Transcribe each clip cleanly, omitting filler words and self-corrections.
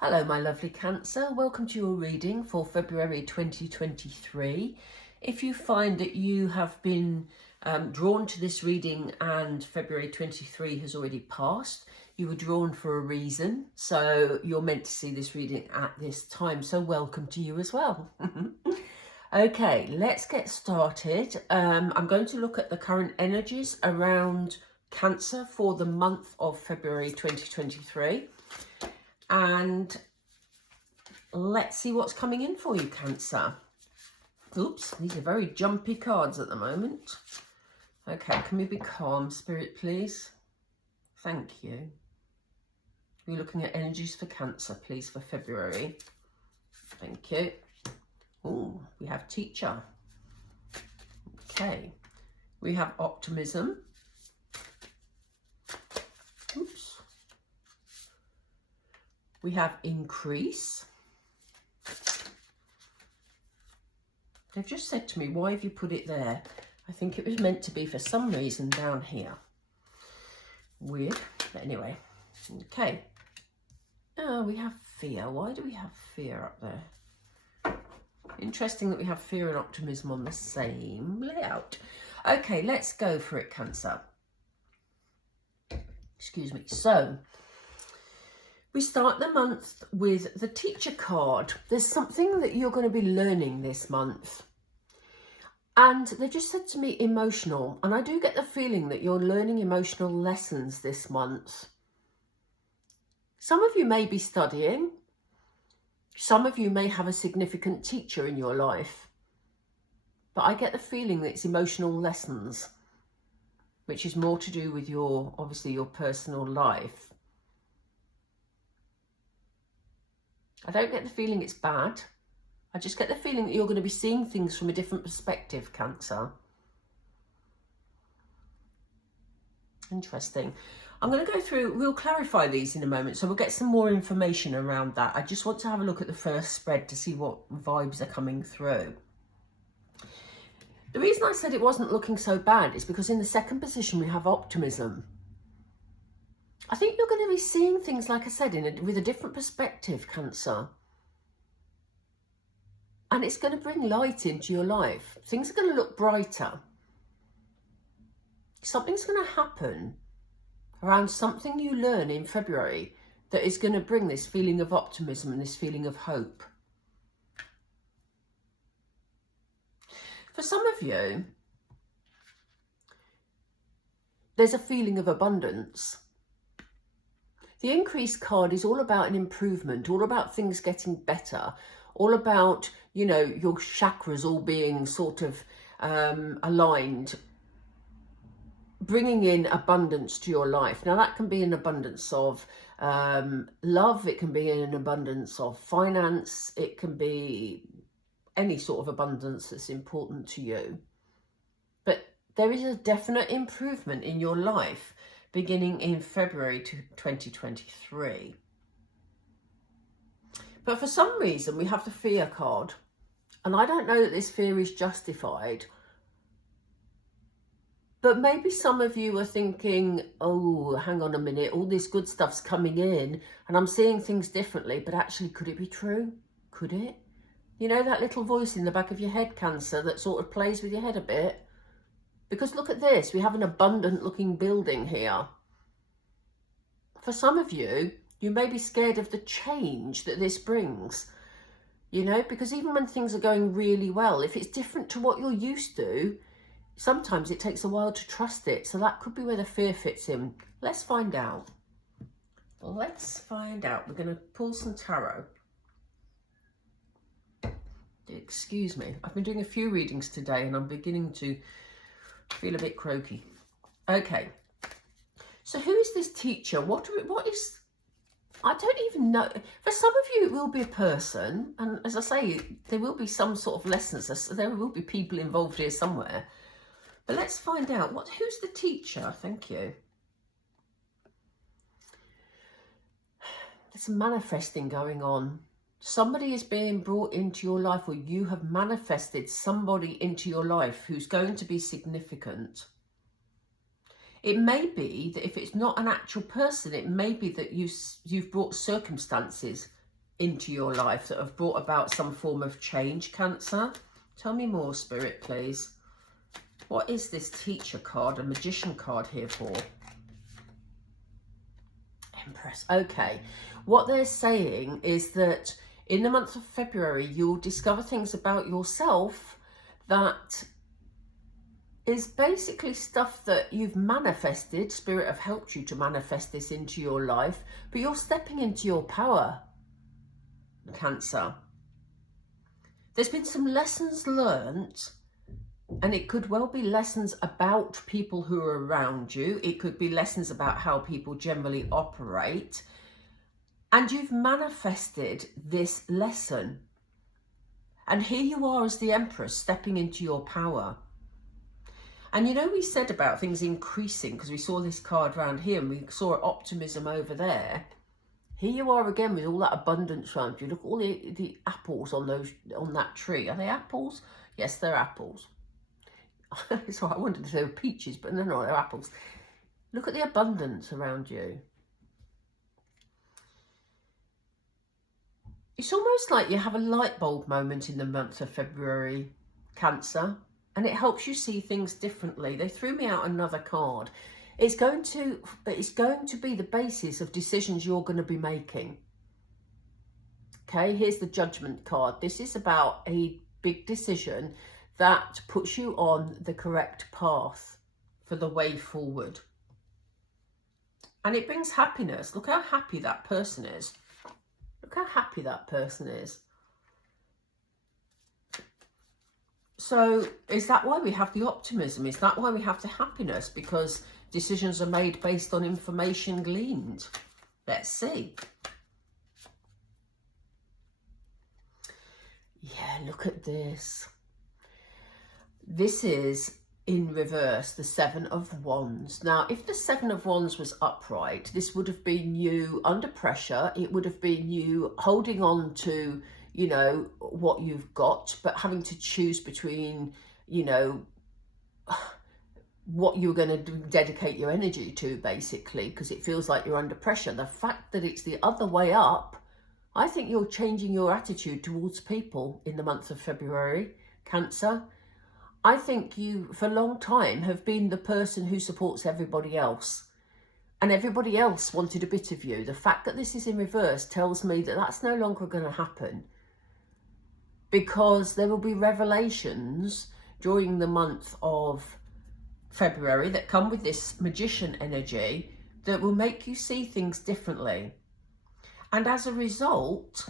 Hello my lovely Cancer, welcome to your reading for February 2023. If you find that you have been drawn to this reading and February 23 has already passed, you were drawn for a reason, so you're meant to see this reading at this time, so welcome to you as well. Okay, let's get started. I'm going to look at the current energies around Cancer for the month of February 2023. And let's see what's coming in for you, Cancer. Oops, these are very jumpy cards at the moment. Okay, can we be calm, Spirit, please? Thank you. We're looking at energies for Cancer, please, for February. Thank you. Oh, we have Teacher. Okay, we have Optimism. Oops. We have Increase. They've just said to me, why have you put it there? I think it was meant to be for some reason down here. Weird, but anyway. Okay. Oh, we have Fear. Why do we have Fear up there? Interesting that we have Fear and Optimism on the same layout. Okay, let's go for it, Cancer. Excuse me. So, we start the month with the Teacher card. There's something that you're going to be learning this month. And they just said to me emotional. And I do get the feeling that you're learning emotional lessons this month. Some of you may be studying. Some of you may have a significant teacher in your life. But I get the feeling that it's emotional lessons, which is more to do with your, obviously, your personal life. I don't get the feeling it's bad. I just get the feeling that you're going to be seeing things from a different perspective, Cancer. Interesting. I'm going to go through, we'll clarify these in a moment, so we'll get some more information around that. I just want to have a look at the first spread to see what vibes are coming through. The reason I said it wasn't looking so bad is because in the second position we have Optimism. I think you're going to be seeing things, like I said, with a different perspective, Cancer. And it's going to bring light into your life. Things are going to look brighter. Something's going to happen around something you learn in February that is going to bring this feeling of optimism and this feeling of hope. For some of you, there's a feeling of abundance. The Increase card is all about an improvement, all about things getting better, all about, you know, your chakras all being sort of aligned, bringing in abundance to your life. Now, that can be an abundance of love, it can be an abundance of finance, it can be any sort of abundance that's important to you. But there is a definite improvement in your life beginning in February 2023. But for some reason we have the Fear card, and I don't know that this fear is justified, but maybe some of you are thinking, oh, hang on a minute, all this good stuff's coming in and I'm seeing things differently, but actually, could it be true? Could it? You know, that little voice in the back of your head, Cancer, that sort of plays with your head a bit? Because look at this, we have an abundant looking building here. For some of you, you may be scared of the change that this brings, you know, because even when things are going really well, if it's different to what you're used to, sometimes it takes a while to trust it. So that could be where the fear fits in. Let's find out. Let's find out. We're going to pull some tarot. Excuse me. I've been doing a few readings today and I'm beginning to feel a bit croaky. Okay. So who is this Teacher? What is... I don't even know. For some of you, it will be a person. And as I say, there will be some sort of lessons. There will be people involved here somewhere. But let's find out. Who's the Teacher? Thank you. There's some manifesting going on. Somebody is being brought into your life, or you have manifested somebody into your life who's going to be significant. It may be that if it's not an actual person, it may be that you've brought circumstances into your life that have brought about some form of change, Cancer. Tell me more, Spirit, please. What is this Teacher card, a Magician card here for? Empress. Okay. What they're saying is that in the month of February, you'll discover things about yourself that is basically stuff that you've manifested. Spirit have helped you to manifest this into your life, but you're stepping into your power, Cancer. There's been some lessons learnt, and it could well be lessons about people who are around you. It could be lessons about how people generally operate. And you've manifested this lesson. And here you are as the Empress stepping into your power. And you know, we said about things increasing because we saw this card around here and we saw optimism over there. Here you are again with all that abundance around you. Look at all the apples on that tree. Are they apples? Yes, they're apples. So I wondered if they were peaches, but no, they're apples. Look at the abundance around you. It's almost like you have a light bulb moment in the month of February, Cancer, and it helps you see things differently. They threw me out another card. It's going to be the basis of decisions you're going to be making. Okay, here's the Judgment card. This is about a big decision that puts you on the correct path for the way forward. And it brings happiness. Look how happy that person is. Look how happy that person is. So is that why we have the optimism? Is that why we have the happiness? Because decisions are made based on information gleaned. Let's see. Yeah, look at this. This is in reverse, the Seven of Wands. Now, if the Seven of Wands was upright, this would have been you under pressure. It would have been you holding on to, you know, what you've got, but having to choose between, you know, what you're going to dedicate your energy to, basically, because it feels like you're under pressure. The fact that it's the other way up, I think you're changing your attitude towards people in the month of February, Cancer. I think you, for a long time, have been the person who supports everybody else. And everybody else wanted a bit of you. The fact that this is in reverse tells me that that's no longer going to happen. Because there will be revelations during the month of February that come with this Magician energy that will make you see things differently. And as a result,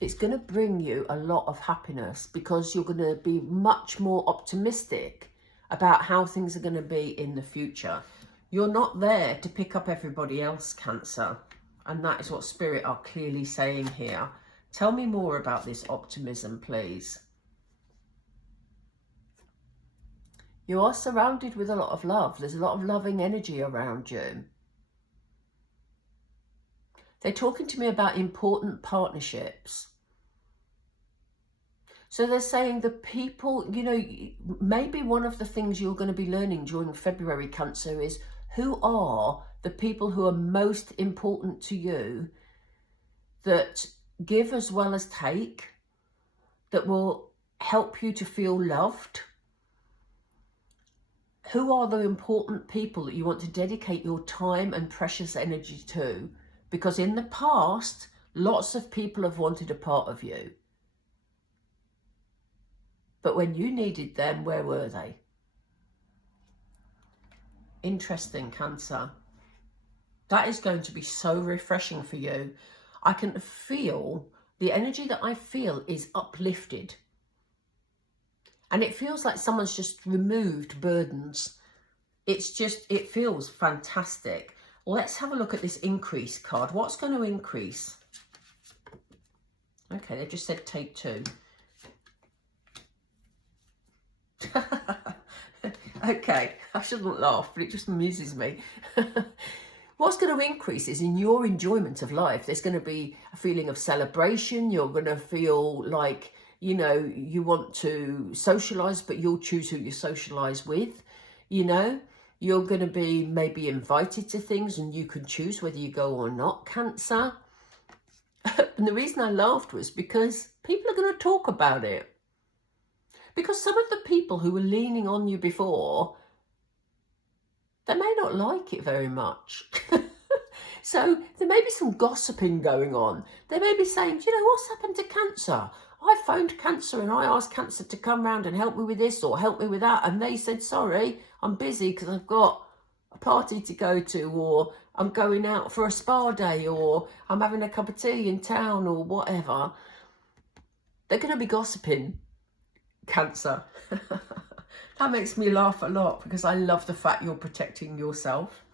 it's going to bring you a lot of happiness because you're going to be much more optimistic about how things are going to be in the future. You're not there to pick up everybody else, Cancer. And that is what Spirit are clearly saying here. Tell me more about this optimism, please. You are surrounded with a lot of love. There's a lot of loving energy around you. They're talking to me about important partnerships. So they're saying the people, you know, maybe one of the things you're going to be learning during February, Cancer, is who are the people who are most important to you, that give as well as take, that will help you to feel loved. Who are the important people that you want to dedicate your time and precious energy to? Because in the past, lots of people have wanted a part of you. But when you needed them, where were they? Interesting, Cancer. That is going to be so refreshing for you. I can feel, the energy that I feel is uplifted. And it feels like someone's just removed burdens. It's just, it feels fantastic. Let's have a look at this increase card. What's going to increase? Okay, they just said take two. Okay, I shouldn't laugh, but it just amuses me. What's going to increase is in your enjoyment of life. There's going to be a feeling of celebration. You're going to feel like, you know, you want to socialise, but you'll choose who you socialise with. You know, you're going to be maybe invited to things and you can choose whether you go or not, Cancer. And the reason I laughed was because people are going to talk about it. Because some of the people who were leaning on you before, they may not like it very much. So there may be some gossiping going on. They may be saying, do you know, what's happened to Cancer? I phoned Cancer and I asked Cancer to come round and help me with this or help me with that. And they said, sorry, I'm busy because I've got a party to go to, or I'm going out for a spa day, or I'm having a cup of tea in town, or whatever. They're going to be gossiping, Cancer. That makes me laugh a lot because I love the fact you're protecting yourself.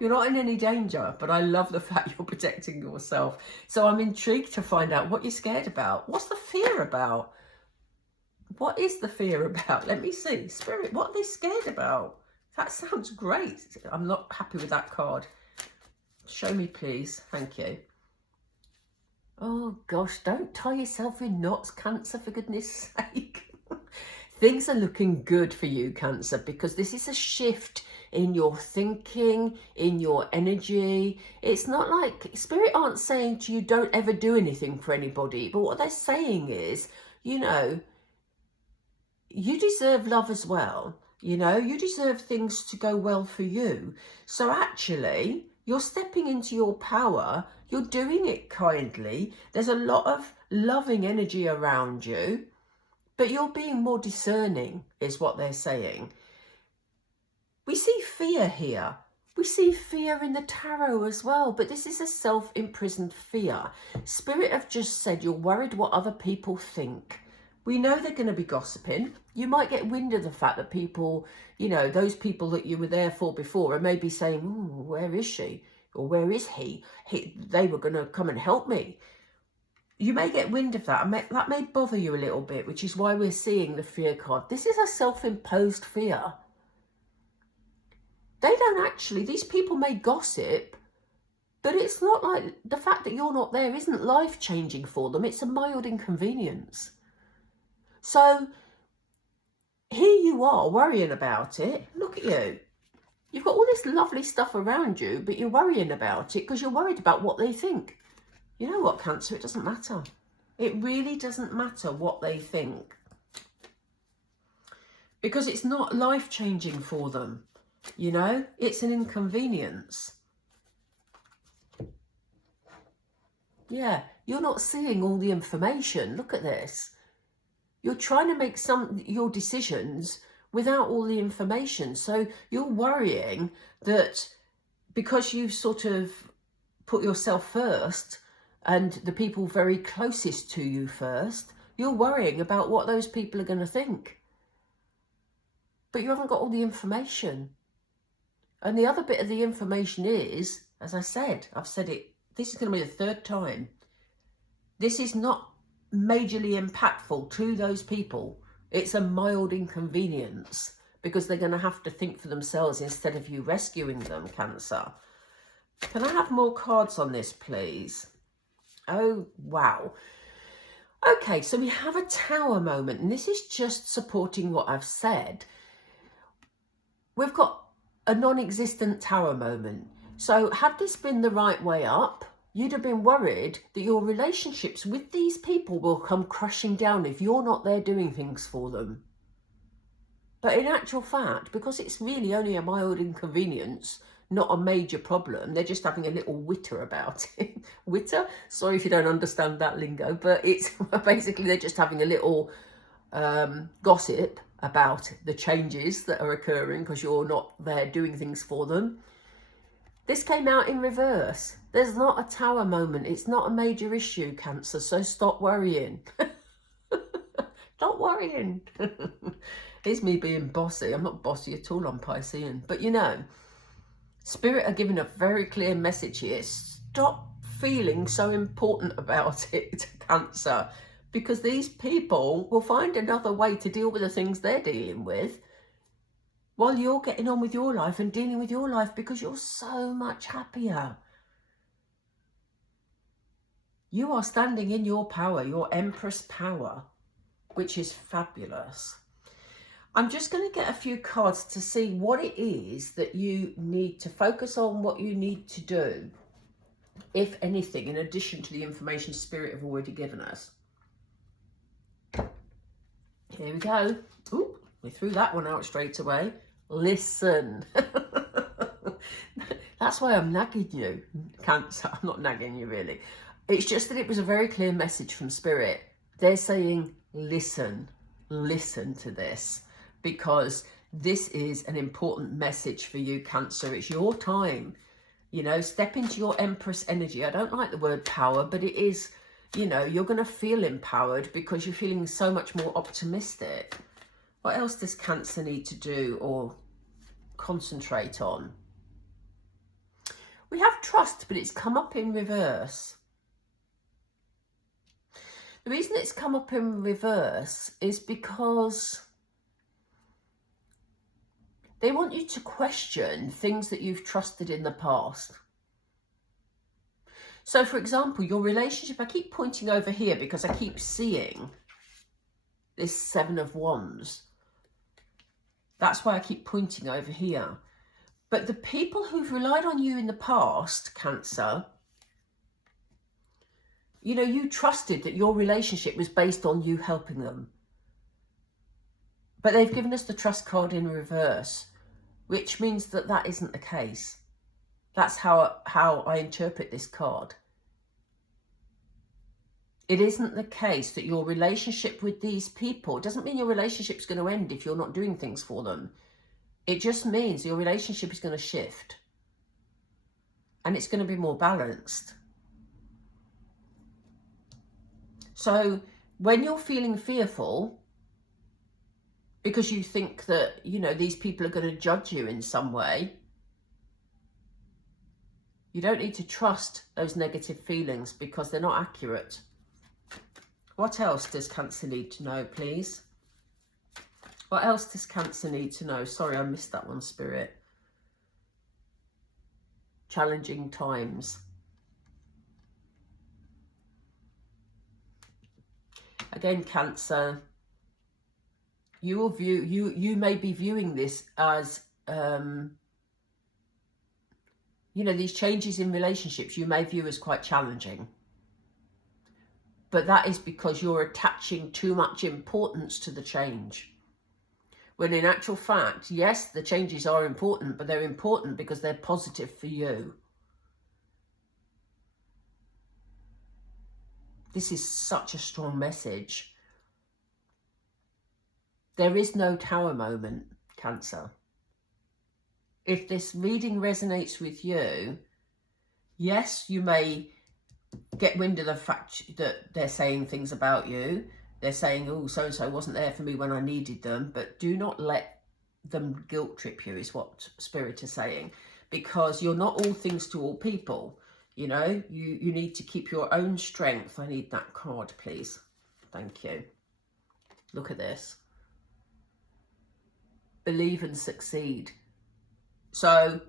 You're not in any danger, but I love the fact you're protecting yourself. So I'm intrigued to find out what you're scared about. What's the fear about? What is the fear about? Let me see. Spirit, what are they scared about? That sounds great. I'm not happy with that card. Show me, please. Thank you. Oh, gosh, don't tie yourself in knots, Cancer, for goodness sake. Things are looking good for you, Cancer, because this is a shift in your thinking, in your energy. It's not like Spirit aren't saying to you, don't ever do anything for anybody. But what they're saying is, you know, you deserve love as well. You know, you deserve things to go well for you. So actually, you're stepping into your power. You're doing it kindly. There's a lot of loving energy around you. But you're being more discerning, is what they're saying. We see fear here. We see fear in the tarot as well, but this is a self-imprisoned fear. Spirit have just said you're worried what other people think. We know they're going to be gossiping. You might get wind of the fact that people, you know, those people that you were there for before are maybe saying, where is she? Or where is he? They were going to come and help me. You may get wind of that. That may bother you a little bit, which is why we're seeing the fear card. This is a self-imposed fear. They don't actually, these people may gossip, but it's not like the fact that you're not there isn't life-changing for them. It's a mild inconvenience. So here you are worrying about it. Look at you. You've got all this lovely stuff around you, but you're worrying about it because you're worried about what they think. You know what, Cancer? It doesn't matter. It really doesn't matter what they think. Because it's not life-changing for them. You know, it's an inconvenience. Yeah, you're not seeing all the information. Look at this. You're trying to make your decisions without all the information. So you're worrying that because you've sort of put yourself first and the people very closest to you first, you're worrying about what those people are going to think. But you haven't got all the information. And the other bit of the information is, as I said, I've said it, this is going to be the third time. This is not majorly impactful to those people. It's a mild inconvenience because they're going to have to think for themselves instead of you rescuing them, Cancer. Can I have more cards on this, please? Oh, wow. Okay, so we have a Tower moment, and this is just supporting what I've said. We've got a non-existent Tower moment. So had this been the right way up, you'd have been worried that your relationships with these people will come crashing down if you're not there doing things for them. But in actual fact, because it's really only a mild inconvenience, not a major problem, they're just having a little witter about it. Witter? Sorry if you don't understand that lingo, but it's basically they're just having a little gossip about the changes that are occurring because you're not there doing things for them. This came out in reverse. There's not a Tower moment. It's not a major issue, Cancer, so stop worrying. Stop worrying. It's me being bossy. I'm not bossy at all, I'm Piscean. But you know, Spirit are giving a very clear message here. Stop feeling so important about it, Cancer. Because these people will find another way to deal with the things they're dealing with while you're getting on with your life and dealing with your life because you're so much happier. You are standing in your power, your Empress power, which is fabulous. I'm just going to get a few cards to see what it is that you need to focus on, what you need to do. if anything, in addition to the information Spirit have already given us. Here we go. Ooh, we threw that one out straight away. Listen. That's why I'm nagging you, Cancer. I'm not nagging you, really. It's just that it was a very clear message from Spirit. They're saying, listen to this, because this is an important message for you, Cancer. It's your time. You know, step into your Empress energy. I don't like the word power, but it is, you know, you're going to feel empowered because you're feeling so much more optimistic. What else does Cancer need to do or concentrate on? We have trust, but it's come up in reverse. The reason it's come up in reverse is because they want you to question things that you've trusted in the past. So, for example, your relationship, I keep pointing over here because I keep seeing this Seven of Wands. That's why I keep pointing over here. But the people who've relied on you in the past, Cancer, you know, you trusted that your relationship was based on you helping them. But they've given us the trust card in reverse, which means that that isn't the case. That's how I interpret this card. It isn't the case that your relationship with these people, it doesn't mean your relationship's going to end if you're not doing things for them. It just means your relationship is going to shift. And it's going to be more balanced. So when you're feeling fearful, because you think that, you know, these people are going to judge you in some way, you don't need to trust those negative feelings because they're not accurate. What else does Cancer need to know, please? What else does Cancer need to know? Sorry, I missed that one, Spirit. Challenging times. Again, Cancer, you will view, you may be viewing this as, you know, these changes in relationships you may view as quite challenging. But that is because you're attaching too much importance to the change. When in actual fact, yes, the changes are important, but they're important because they're positive for you. This is such a strong message. There is no tower moment, Cancer. If this reading resonates with you, yes, you may get wind of the fact that they're saying things about you. They're saying, oh, so-and-so wasn't there for me when I needed them. But do not let them guilt trip you, is what Spirit is saying. Because you're not all things to all people. You know, you need to keep your own strength. I need that card, please. Thank you. Look at this. Believe and succeed. So,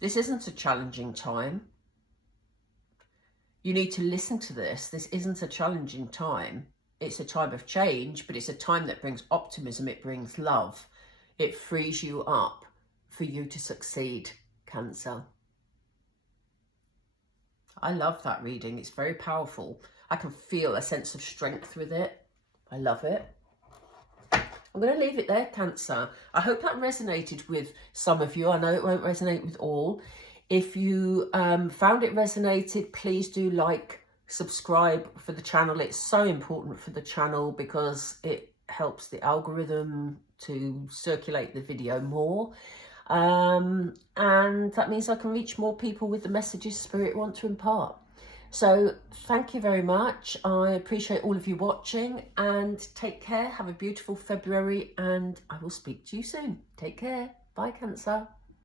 this isn't a challenging time. You need to listen to this. This isn't a challenging time. It's a time of change, but it's a time that brings optimism. It brings love. It frees you up for you to succeed, Cancer. I love that reading. It's very powerful. I can feel a sense of strength with it. I love it. I'm going to leave it there, Cancer. I hope that resonated with some of you. I know it won't resonate with all. If you found it resonated, please do like, subscribe for the channel. It's so important for the channel because it helps the algorithm to circulate the video more. And that means I can reach more people with the messages Spirit want to impart. So thank you very much. I appreciate all of you watching, and take care. Have a beautiful February, and I will speak to you soon. Take care. Bye, Cancer.